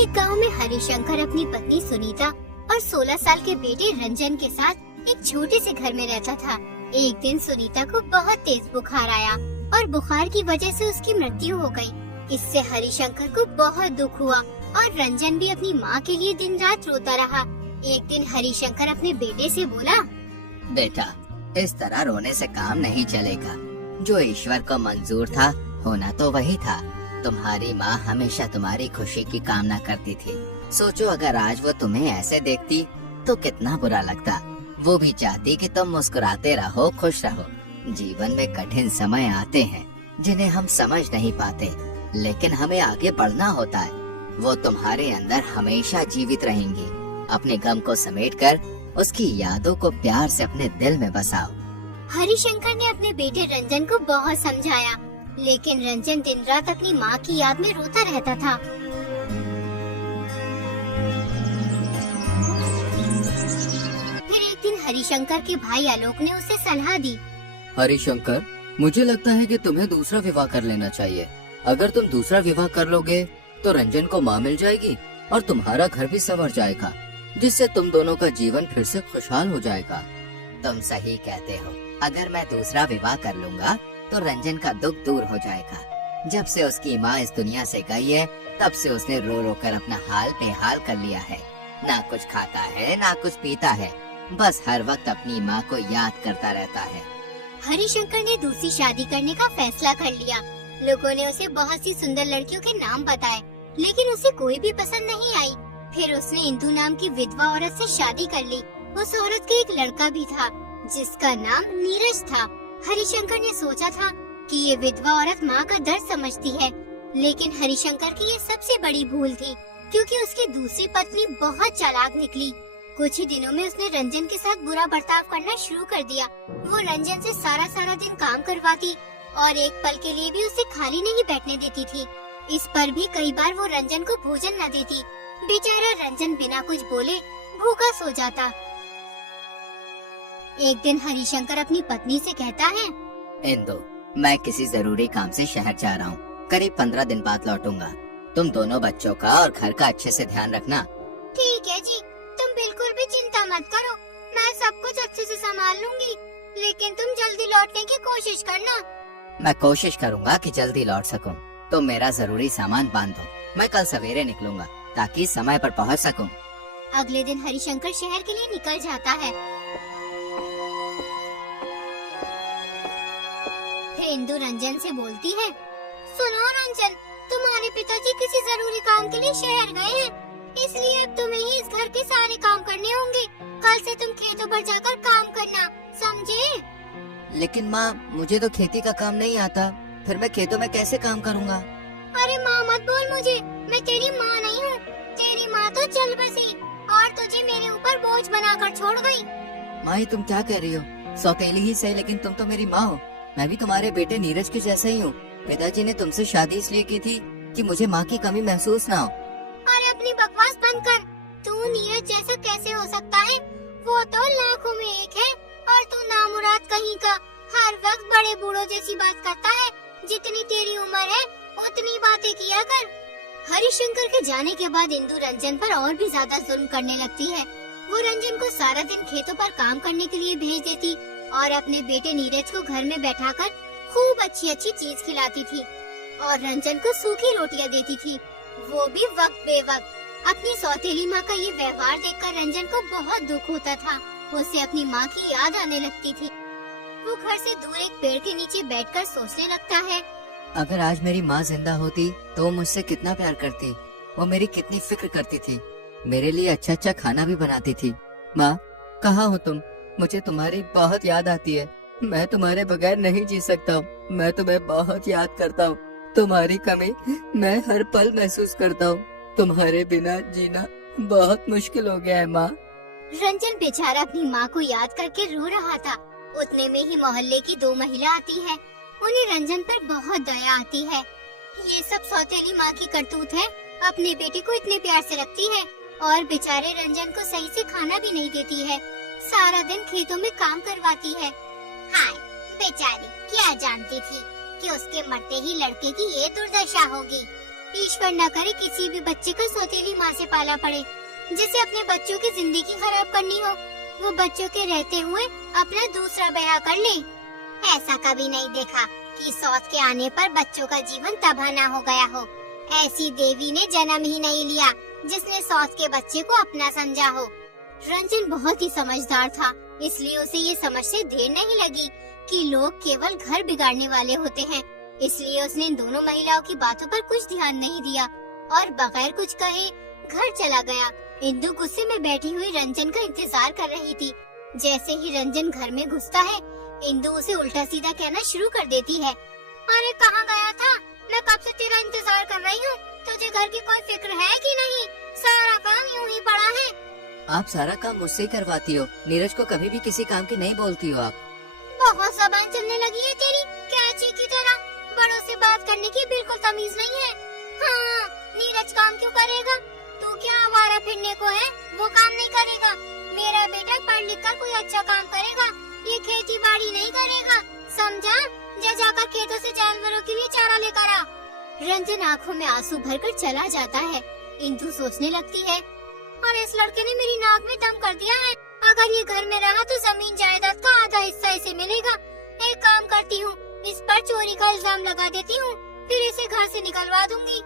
एक गांव में हरिशंकर अपनी पत्नी सुनीता और 16 साल के बेटे रंजन के साथ एक छोटे से घर में रहता था। एक दिन सुनीता को बहुत तेज बुखार आया और बुखार की वजह से उसकी मृत्यु हो गई। इससे हरिशंकर को बहुत दुख हुआ और रंजन भी अपनी माँ के लिए दिन रात रोता रहा। एक दिन हरिशंकर अपने बेटे से बोला, बेटा, इस तरह रोने से काम नहीं चलेगा। जो ईश्वर को मंजूर था होना तो वही था। तुम्हारी माँ हमेशा तुम्हारी खुशी की कामना करती थी। सोचो अगर आज वो तुम्हें ऐसे देखती तो कितना बुरा लगता। वो भी चाहती कि तुम मुस्कुराते रहो, खुश रहो। जीवन में कठिन समय आते हैं जिन्हें हम समझ नहीं पाते, लेकिन हमें आगे बढ़ना होता है। वो तुम्हारे अंदर हमेशा जीवित रहेंगी। अपने गम को समेटकर उसकी यादों को प्यार से अपने दिल में बसाओ। हरिशंकर ने अपने बेटे रंजन को बहुत समझाया, लेकिन रंजन दिन रात अपनी माँ की याद में रोता रहता था। फिर एक दिन हरिशंकर के भाई आलोक ने उसे सलाह दी। हरिशंकर, मुझे लगता है कि तुम्हें दूसरा विवाह कर लेना चाहिए। अगर तुम दूसरा विवाह कर लोगे तो रंजन को माँ मिल जाएगी और तुम्हारा घर भी संवर जाएगा, जिससे तुम दोनों का जीवन फिर से खुशहाल हो जाएगा। तुम सही कहते हो। अगर मैं दूसरा विवाह कर लूँगा तो रंजन का दुख दूर हो जाएगा। जब से उसकी माँ इस दुनिया से गई है, तब से उसने रो रो कर अपना हाल बेहाल कर लिया है। ना कुछ खाता है, ना कुछ पीता है, बस हर वक्त अपनी माँ को याद करता रहता है। हरिशंकर ने दूसरी शादी करने का फैसला कर लिया। लोगों ने उसे बहुत सी सुंदर लड़कियों के नाम बताए, लेकिन उसे कोई भी पसंद नहीं आई। फिर उसने इंदु नाम की विधवा औरत से शादी कर ली। उस औरत का एक लड़का भी था जिसका नाम नीरज था। हरिशंकर ने सोचा था कि ये विधवा औरत माँ का दर्द समझती है, लेकिन हरिशंकर की ये सबसे बड़ी भूल थी, क्योंकि उसकी दूसरी पत्नी बहुत चालाक निकली। कुछ ही दिनों में उसने रंजन के साथ बुरा बर्ताव करना शुरू कर दिया। वो रंजन से सारा दिन काम करवाती और एक पल के लिए भी उसे खाली नहीं बैठने देती थी। इस पर भी कई बार वो रंजन को भोजन न देती। बेचारा रंजन बिना कुछ बोले भूखा सो जाता। एक दिन हरिशंकर अपनी पत्नी से कहता है, इंदु, मैं किसी जरूरी काम से शहर जा रहा हूँ। करीब 15 दिन बाद लौटूंगा। तुम दोनों बच्चों का और घर का अच्छे से ध्यान रखना। ठीक है जी, तुम बिल्कुल भी चिंता मत करो, मैं सब कुछ अच्छे से संभाल लूंगी, लेकिन तुम जल्दी लौटने की कोशिश करना। मैं कोशिश करूँगा कि जल्दी लौट सकूँ। तुम मेरा जरूरी सामान बांध दो, मैं कल सवेरे निकलूंगा ताकि समय पर पहुँच सकूँ। अगले दिन हरिशंकर शहर के लिए निकल जाता है। फिर इंदु रंजन से बोलती है, सुनो रंजन, तुम्हारे पिताजी किसी जरूरी काम के लिए शहर गए हैं, इसलिए अब तुम्हें ही इस घर के सारे काम करने होंगे। कल से तुम खेतों पर जाकर काम करना, समझे? लेकिन माँ, मुझे तो खेती का काम नहीं आता, फिर मैं खेतों में कैसे काम करूँगा? अरे माँ मत बोल मुझे, मैं तेरी माँ नहीं हूँ। तेरी माँ तो चल बसी और तुझे मेरे ऊपर बोझ बनाकर छोड़ गई। माँ, ये तुम क्या कह रही हो? सौतेली ही सही, लेकिन तुम तो मेरी माँ हो। मैं भी तुम्हारे बेटे नीरज के जैसा ही हूँ। पिताजी ने तुमसे शादी इसलिए की थी कि मुझे माँ की कमी महसूस ना हो। अरे अपनी बकवास बंद कर। तू नीरज जैसा कैसे हो सकता है? वो तो लाखों में एक है और तू नामुराद कहीं का हर वक्त बड़े बूढ़ों जैसी बात करता है। जितनी तेरी उम्र है उतनी बातें किया कर। हरिशंकर के जाने के बाद इंदु रंजन पर और भी ज्यादा जुल्म करने लगती है। वो रंजन को सारा दिन खेतों पर काम करने के लिए भेज देती और अपने बेटे नीरज को घर में बैठाकर खूब अच्छी चीज खिलाती थी और रंजन को सूखी रोटियां देती थी, वो भी वक्त बेवक्त। अपनी सौतेली माँ का ये व्यवहार देखकर रंजन को बहुत दुख होता था। उसे अपनी माँ की याद आने लगती थी। वो घर से दूर एक पेड़ के नीचे बैठकर सोचने लगता है, अगर आज मेरी माँ जिंदा होती तो वो मुझसे कितना प्यार करती, वो मेरी कितनी फिक्र करती थी, मेरे लिए अच्छा खाना भी बनाती थी। माँ, कहाँ हो तुम? मुझे तुम्हारी बहुत याद आती है। मैं तुम्हारे बगैर नहीं जी सकता हूँ। मैं तुम्हें बहुत याद करता हूँ। तुम्हारी कमी मैं हर पल महसूस करता हूँ। तुम्हारे बिना जीना बहुत मुश्किल हो गया है माँ। रंजन बेचारा अपनी माँ को याद करके रो रहा था। उतने में ही मोहल्ले की 2 महिला आती है। उन्हें रंजन पर बहुत दया आती है। ये सब सौतेली माँ की करतूत है। अपने बेटे को इतने प्यार से रखती है और बेचारे रंजन को सही से खाना भी नहीं देती है। सारा दिन खेतों में काम करवाती है। हाय, बेचारी क्या जानती थी कि उसके मरते ही लड़के की ये दुर्दशा होगी। ईश्वर न करे किसी भी बच्चे का सौतेली माँ से पाला पड़े, जिसे अपने बच्चों की जिंदगी खराब करनी हो। वो बच्चों के रहते हुए अपना दूसरा ब्याह कर ले। ऐसा कभी नहीं देखा कि सौत के आने पर बच्चों का जीवन तबाह न हो गया हो। ऐसी देवी ने जन्म ही नहीं लिया जिसने सौत के बच्चे को अपना समझा हो। रंजन बहुत ही समझदार था, इसलिए उसे ये समझते देर नहीं लगी कि लोग केवल घर बिगाड़ने वाले होते हैं। इसलिए उसने इन दोनों महिलाओं की बातों पर कुछ ध्यान नहीं दिया और बगैर कुछ कहे घर चला गया। इंदु गुस्से में बैठी हुई रंजन का इंतजार कर रही थी। जैसे ही रंजन घर में घुसता है, इंदु उसे उल्टा सीधा कहना शुरू कर देती है। अरे कहाँ गया था? मैं कब से तेरा इंतजार कर रही हूँ। तुझे घर की कोई फिक्र है कि नहीं? सारा काम यूं ही पड़ा है। आप सारा काम मुझसे ही करवाती हो, नीरज को कभी भी किसी काम की नहीं बोलती हो आप। बहुत जबान चलने लगी है तेरी, कैची की तरह। बड़ों से बात करने की बिल्कुल तमीज नहीं है। हाँ, नीरज काम क्यों करेगा? तू क्या आवारा फिरने को है? वो काम नहीं करेगा। मेरा बेटा पढ़ लिख कर कोई अच्छा काम करेगा, ये खेती बाड़ी नहीं करेगा, समझा? जा जाकर खेतों से जानवरों के लिए चारा लेकर आ। रंजन आँखों में आंसू भरकर चला जाता है। इंदु सोचने लगती है, और इस लड़के ने मेरी नाक में दम कर दिया है। अगर ये घर में रहा तो जमीन जायदाद का आधा हिस्सा इसे मिलेगा। एक काम करती हूँ, इस पर चोरी का इल्जाम लगा देती हूँ, फिर इसे घर से निकलवा दूंगी।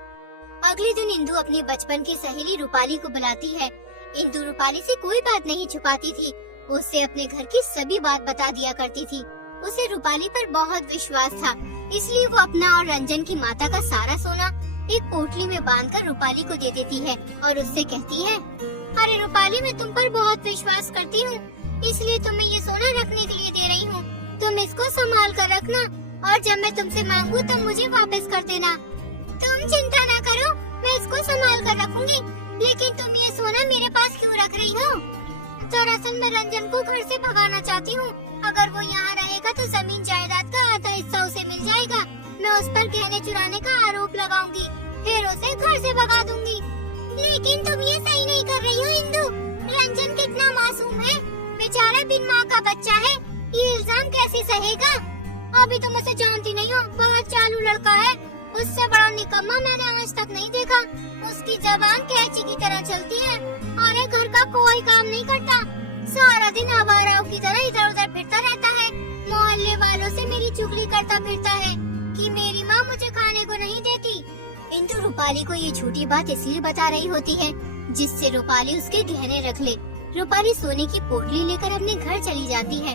अगले दिन इंदु अपनी बचपन की सहेली रूपाली को बुलाती है। इंदु रूपाली से कोई बात नहीं छुपाती थी, उससे अपने घर की सभी बात बता दिया करती थी। उसे रूपाली पर बहुत विश्वास था, इसलिए वो अपना और रंजन की माता का सारा सोना एक पोटली में बांधकर रूपाली को दे देती है और उससे कहती है, अरे रूपाली, मैं तुम पर बहुत विश्वास करती हूँ, इसलिए तुम्हें ये सोना रखने के लिए दे रही हूँ। तुम इसको संभाल कर रखना और जब मैं तुमसे मांगू तब मुझे वापस कर देना। तुम चिंता ना करो, मैं इसको संभाल कर रखूंगी। लेकिन तुम ये सोना मेरे पास क्यों रख रही हो? दरअसल मैं रंजन को घर से भगाना चाहती हूँ। अगर वो यहाँ रहेगा तो जमीन जायदाद का आधा हिस्सा उसे मिल जाएगा। मैं उस पर गहने चुराने का आरोप लगाऊंगी, फिर उसे घर से भगा दूंगी। लेकिन तुम ये सही नहीं कर रही हो इंदु। रंजन कितना मासूम है, बेचारा बिन माँ का बच्चा है, ये इल्जाम कैसे सहेगा? अभी तुम उसे जानती नहीं हो, बहुत चालू लड़का है। उससे बड़ा निकम्मा मैंने आज तक नहीं देखा। उसकी जबान कैंची की तरह चलती है और ये घर का कोई काम नहीं करता। सारा दिन आवाराओं की तरह इधर उधर फिरता रहता है। मोहल्ले वालों से मेरी चुगली करता फिरता है कि मेरी माँ मुझे खाने को नहीं देती। इंदु रूपाली को ये छोटी बात इसलिए बता रही होती है जिससे रूपाली उसके गहने रख ले। रूपाली सोने की पोटली लेकर अपने घर चली जाती है।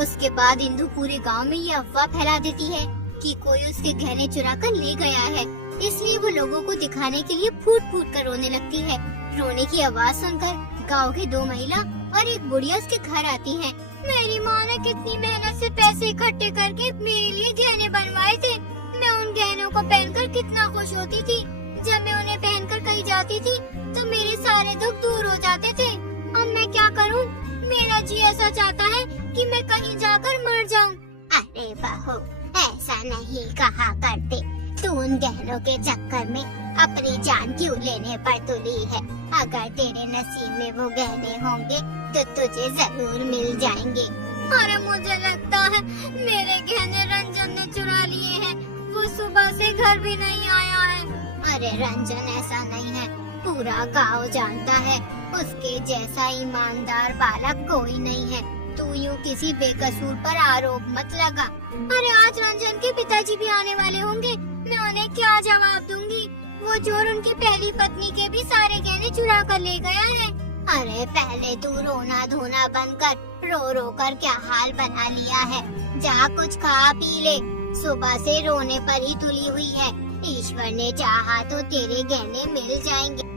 उसके बाद इंदु पूरे गांव में ये अफवाह फैला देती है कि कोई उसके गहने चुरा कर ले गया है। इसलिए वो लोगों को दिखाने के लिए फूट फूट कर रोने लगती है। रोने की आवाज सुनकर गांव की 2 महिला और एक बुढ़िया उसके घर आती हैं। मेरी माँ ने कितनी मेहनत से पैसे इकट्ठे करके मेरे लिए गहने बनवाए थे। मैं उन गहनों को पहनकर कितना खुश होती थी। जब मैं उन्हें पहनकर कहीं जाती थी तो मेरे सारे दुख दूर हो जाते थे। अब मैं क्या करूँ? मेरा जी ऐसा चाहता है कि मैं कहीं जाकर मर जाऊं। अरे बहू, ऐसा नहीं कहा करते। तू उन गहनों के चक्कर में अपनी जान क्यों लेने पर तुली है? अगर तेरे नसीब में वो गहने होंगे तो तुझे जरूर मिल जाएंगे। अरे मुझे लगता है मेरे गहने रंजन ने चुरा लिए हैं। वो सुबह से घर भी नहीं आया है। अरे रंजन ऐसा नहीं है, पूरा गांव जानता है। उसके जैसा ईमानदार बालक कोई नहीं है। तू यूँ किसी बेकसूर पर आरोप मत लगा। अरे आज रंजन के पिताजी भी आने वाले होंगे, मैं उन्हें क्या जवाब दूंगी? वो चोर उनकी पहली पत्नी के भी सारे गहने चुरा कर ले गया है। अरे पहले तू रोना धोना बंद कर, रो रो कर क्या हाल बना लिया है। जा कुछ खा पी ले, सुबह से रोने पर ही तुली हुई है। ईश्वर ने चाहा तो तेरे गहने मिल जाएंगे।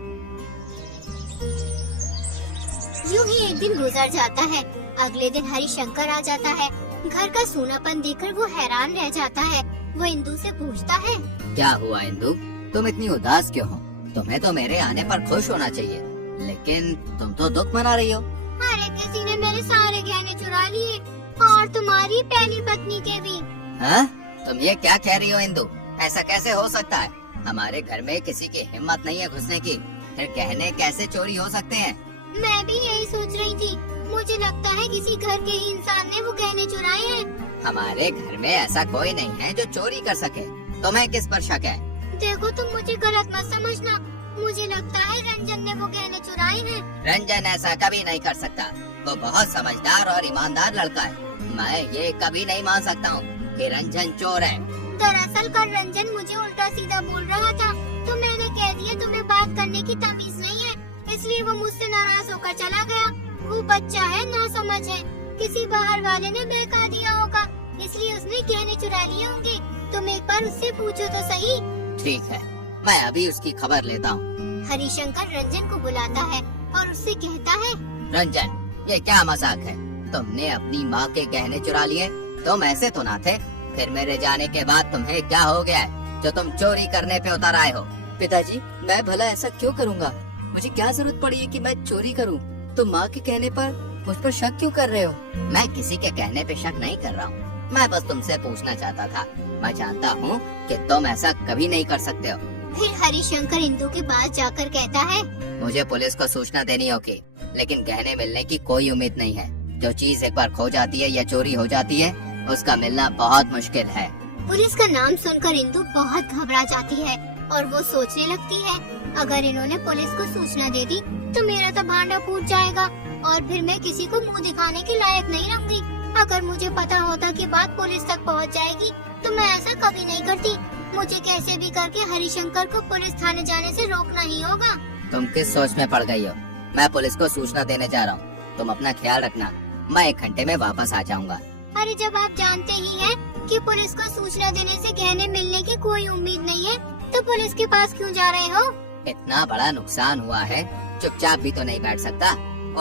यूं ही एक दिन गुजर जाता है। अगले दिन हरिशंकर आ जाता है। घर का सूनापन देखकर वो हैरान रह जाता है। वो इंदु से पूछता है, क्या हुआ इंदु, तुम इतनी उदास क्यों हो? तुम्हें तो मेरे आने पर खुश होना चाहिए, लेकिन तुम तो दुख मना रही हो। अरे किसी ने मेरे सारे गहने चुरा लिए और तुम्हारी पहली पत्नी के भी। हाँ? तुम ये क्या कह रही हो इंदु? ऐसा कैसे हो सकता है? हमारे घर में किसी की हिम्मत नहीं है घुसने की, फिर गहने कैसे चोरी हो सकते हैं? मैं भी यही सोच रही थी। मुझे लगता है किसी घर के ही इंसान ने वो गहने चुराए हैं। हमारे घर में ऐसा कोई नहीं है जो चोरी कर सके। तुम्हें किस पर शक है? देखो तुम मुझे गलत मत समझना, मुझे लगता है रंजन ने वो गहने चुराए हैं। रंजन ऐसा कभी नहीं कर सकता। वो बहुत समझदार और ईमानदार लड़का है। मैं ये कभी नहीं मान सकता हूँ कि रंजन चोर है। दरअसल कल रंजन मुझे उल्टा सीधा बोल रहा था, तो मैंने कह दिया तुम्हें बात करने की तमीज नहीं है, इसलिए वो मुझसे नाराज होकर चला गया। वो बच्चा है, ना समझ है, किसी बाहर वाले ने बहका दिया होगा, इसलिए उसने गहने चुरा लिए होंगे। तुम एक बार उससे पूछो तो सही। ठीक है, मैं अभी उसकी खबर लेता हूँ। हरिशंकर रंजन को बुलाता है और उससे कहता है, रंजन, ये क्या मजाक है? तुमने अपनी माँ के गहने चुरा लिए? तुम ऐसे तो ना थे। फिर मेरे जाने के बाद तुम्हें क्या हो गया है जो तुम चोरी करने पे उतर आए हो? पिताजी, मैं भला ऐसा क्यों करूँगा? मुझे क्या जरूरत पड़ी है कि मैं चोरी करूँ? तुम माँ के कहने पर मुझ पर शक क्यों कर रहे हो? मैं किसी के कहने पे शक नहीं कर रहा हूँ। मैं बस तुमसे पूछना चाहता था। मैं जानता हूँ कि तुम ऐसा कभी नहीं कर सकते हो। फिर हरिशंकर इंदु के पास जाकर कहता है, मुझे पुलिस को सूचना देनी होगी, लेकिन गहने मिलने की कोई उम्मीद नहीं है। जो चीज एक बार खो जाती है या चोरी हो जाती है, उसका मिलना बहुत मुश्किल है। पुलिस का नाम सुनकर इंदु बहुत घबरा जाती है और वो सोचने लगती है, अगर इन्होंने पुलिस को सूचना दे दी तो मेरा तो भांडा फूट जाएगा और फिर मैं किसी को मुंह दिखाने के लायक नहीं रहूंगी। अगर मुझे पता होता कि बात पुलिस तक पहुंच जाएगी तो मैं ऐसा कभी नहीं करती। मुझे कैसे भी करके हरिशंकर को पुलिस थाने जाने से रोकना ही होगा। तुम किस सोच में पड़ गई हो? मैं पुलिस को सूचना देने जा रहा हूँ। तुम अपना ख्याल रखना। मैं 1 घंटे में वापस आ जाऊंगा। अरे जब आप जानते ही हैं कि पुलिस को सूचना देने से गहने मिलने की कोई उम्मीद नहीं है, तो पुलिस के पास क्यों जा रहे हो? इतना बड़ा नुकसान हुआ है, चुपचाप भी तो नहीं बैठ सकता।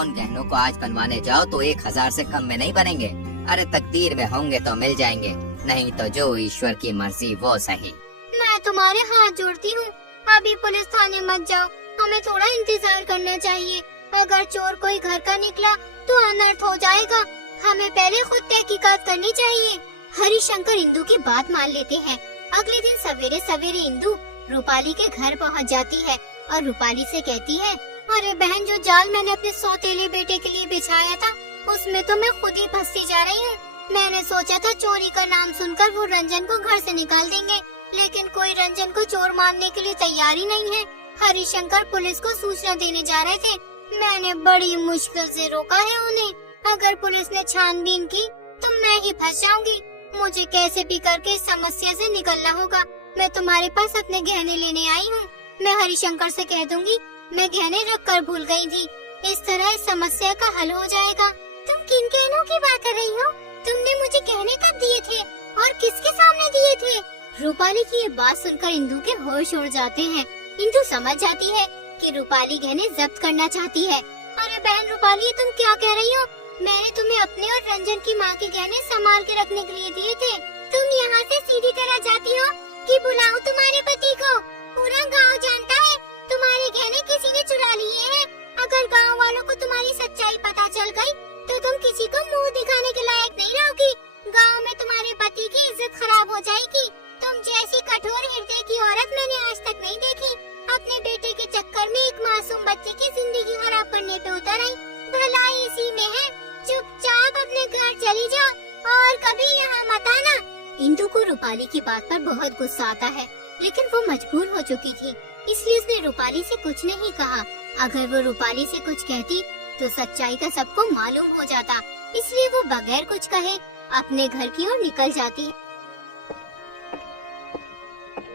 उन गहनों को आज बनवाने जाओ तो 1000 से कम में नहीं बनेंगे। अरे तकदीर में होंगे तो मिल जाएंगे, नहीं तो जो ईश्वर की मर्जी वो सही। मैं तुम्हारे हाथ जोड़ती हूँ, अभी पुलिस थाने मत जाओ। हमें थोड़ा इंतजार करना चाहिए। अगर चोर कोई घर का निकला तो अनर्थ हो जाएगा। हमें पहले खुद तहकीकात करनी चाहिए। हरिशंकर इंदु की बात मान लेते हैं। अगले दिन सवेरे सवेरे इंदु रूपाली के घर पहुंच जाती है और रूपाली से कहती है, अरे बहन, जो जाल मैंने अपने सौतेले बेटे के लिए बिछाया था उसमें तो मैं खुद ही फंसती जा रही हूँ। मैंने सोचा था चोरी का नाम सुनकर वो रंजन को घर से निकाल देंगे, लेकिन कोई रंजन को चोर मानने के लिए तैयार ही नहीं है। हरिशंकर पुलिस को सूचना देने जा रहे थे, मैंने बड़ी मुश्किल से रोका है उन्हें। अगर पुलिस ने छानबीन की तो मैं ही फंस जाऊंगी। मुझे कैसे भी करके इस समस्या से निकलना होगा। मैं तुम्हारे पास अपने गहने लेने आई हूँ। मैं हरिशंकर से कह दूंगी मैं गहने रख कर भूल गई थी। इस तरह इस समस्या का हल हो जाएगा। तुम किन गहनों की बात कर रही हो? तुमने मुझे गहने कब दिए थे और किसके सामने दिए थे? रूपाली की ये बात सुनकर इंदु के होश उड़ जाते हैं। इंदु समझ जाती है कि रूपाली गहने जब्त करना चाहती है। अरे बहन रूपाली, तुम क्या कह रही हो? मैंने तुम्हें अपने और रंजन की माँ के गहने संभाल के रखने के लिए दिए थे। तुम यहाँ से सीधी तरह जाती हो कि बुलाऊं तुम्हारे पति को? पूरा गांव जानता है तुम्हारे गहने किसी ने चुरा लिए हैं। अगर गांव वालों को तुम्हारी सच्चाई पता चल गई तो तुम किसी को मुंह दिखाने के लायक नहीं रहोगी। गांव में तुम्हारे पति की इज्जत खराब हो जाएगी। तुम जैसी कठोर हृदय की औरत मैंने आज तक नहीं देखी। अपने बेटे के चक्कर में एक मासूम बच्चे की जिंदगी खराब करने पे उतर आई। भलाई इसी में है। चुपचाप अपने घर चली जाओ और कभी यहाँ मत आना। इंदु को रूपाली की बात पर बहुत गुस्सा आता है, लेकिन वो मजबूर हो चुकी थी, इसलिए उसने रूपाली से कुछ नहीं कहा। अगर वो रूपाली से कुछ कहती तो सच्चाई का सबको मालूम हो जाता, इसलिए वो बगैर कुछ कहे अपने घर की ओर निकल जाती है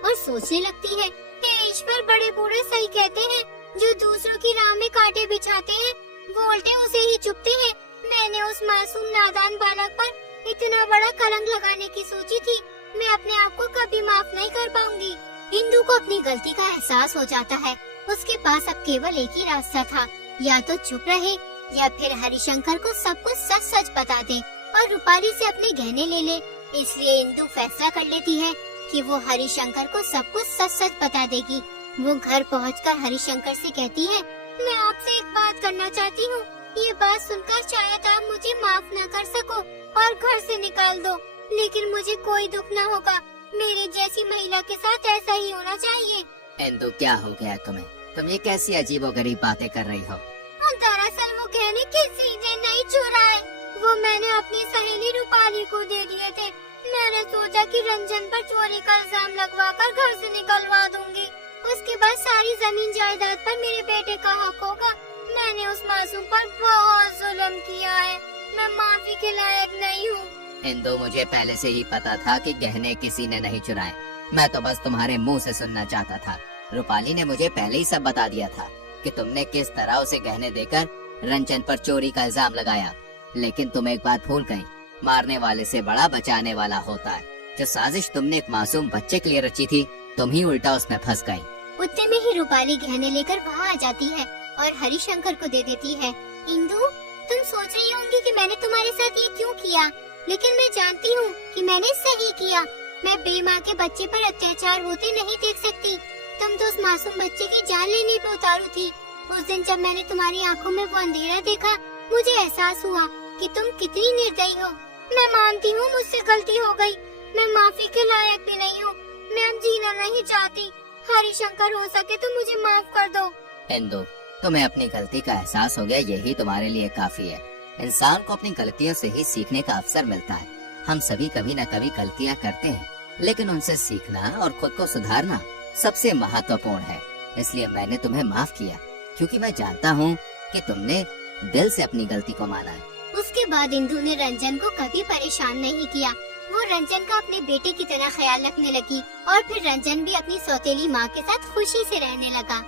और सोचने लगती है, हे ईश्वर, बड़े बूढ़े सही कहते हैं, जो दूसरों की राह में कांटे बिछाते हैं वो उल्टे उसे ही चुभते हैं। मैंने उस मासूम नादान बालक पर इतना बड़ा कलंक लगाने की सोची थी। मैं अपने आप को कभी माफ नहीं कर पाऊंगी। इंदु को अपनी गलती का एहसास हो जाता है। उसके पास अब केवल एक ही रास्ता था, या तो चुप रहे या फिर हरिशंकर को सब कुछ सच सच बता दे और रूपाली से अपने गहने ले ले। इसलिए इंदु फैसला कर लेती है कि वो हरिशंकर को सब कुछ सच सच बता देगी। वो घर पहुंचकर हरिशंकर से कहती है, मैं आपसे एक बात करना चाहती हूँ। ये बात सुनकर शायद आप मुझे माफ न कर सको और घर से निकाल दो, लेकिन मुझे कोई दुख न होगा। मेरे जैसी महिला के साथ ऐसा ही होना चाहिए। इंदु, क्या हो गया तुम्हें? तुम ये कैसी अजीबोगरीब बातें कर रही हो? दरअसल वो गहने किसी ने नहीं चुराए, वो मैंने अपनी सहेली रूपाली को दे दिए थे। मैंने सोचा कि रंजन पर चोरी का इल्जाम लगवाकर घर से निकलवा दूंगी। उसके बाद सारी जमीन जायदाद पर मेरे बेटे का हक होगा। मैंने उस मासूम पर बहुत जुल्म किया है। मैं माफी के लायक नहीं हूँ। इंदु, मुझे पहले से ही पता था कि गहने किसी ने नहीं चुराए। मैं तो बस तुम्हारे मुंह से सुनना चाहता था। रूपाली ने मुझे पहले ही सब बता दिया था कि तुमने किस तरह उसे गहने देकर रंजन पर चोरी का इल्जाम लगाया। लेकिन तुम एक बात भूल गई, मारने वाले से बड़ा बचाने वाला होता है। जो साजिश तुमने एक मासूम बच्चे के लिए रची थी, तुम ही उल्टा उसमें फंस गई। उतने में ही रूपाली गहने लेकर वहाँ आ जाती है और हरिशंकर को दे देती है। इंदु, तुम सोच रही होंगी कि मैंने तुम्हारे साथ ये क्यों किया, लेकिन मैं जानती हूँ कि मैंने सही किया। मैं बेमाँ के बच्चे पर अत्याचार होते नहीं देख सकती। तुम तो उस मासूम बच्चे की जान लेने पे उतारू थी। उस दिन जब मैंने तुम्हारी आंखों में वो अंधेरा देखा, मुझे एहसास हुआ कि तुम कितनी निर्दयी हो। मैं मानती हूँ मुझसे गलती हो गई। मैं माफी के लायक भी नहीं हूँ। मैं अब जीना नहीं चाहती। हरिशंकर, हो सके तो मुझे माफ कर दो। इंदु, तुम्हें अपनी गलती का एहसास हो गया, यही तुम्हारे लिए काफी है। इंसान को अपनी गलतियों से ही सीखने का अवसर मिलता है। हम सभी कभी न कभी गलतियाँ करते हैं, लेकिन उनसे सीखना और खुद को सुधारना सबसे महत्वपूर्ण है। इसलिए मैंने तुम्हें माफ किया, क्योंकि मैं जानता हूँ कि तुमने दिल से अपनी गलती को माना है। उसके बाद इंदु ने रंजन को कभी परेशान नहीं किया। वो रंजन का अपने बेटे की तरह ख्याल रखने लगी और फिर रंजन भी अपनी सौतेली माँ के साथ खुशी से रहने लगा।